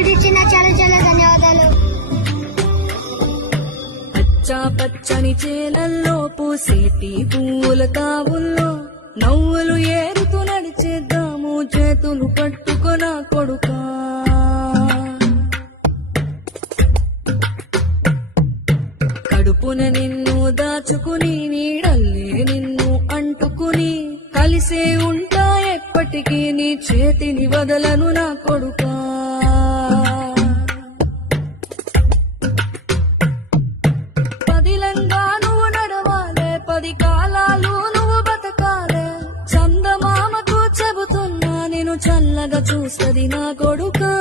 Opportunity ఇచ్చిన చాలా చాలా ధన్యవాదాలు. పచ్చా పచ్చని చేలల్లో పూసేటి పువ్వుల తావుల్లో నవ్వులు ఏరుతూ నడిచేద్దాము చేతులు పట్టుకొన కొడుకా. కడుపున నిన్ను దాచుకుని నీడల్లే నిన్ను అంటుకుని కలిసే ఉంటా ఎప్పటికీ నీ చేతిని వదలను నా కొడుకా. పదిలంగా నువ్వు నడవాలే, 10 కాలాలు నువ్వు బతకాలే. చందమామకు చెబుతున్నా నేను చల్లగా చూస్తది నా కొడుకా.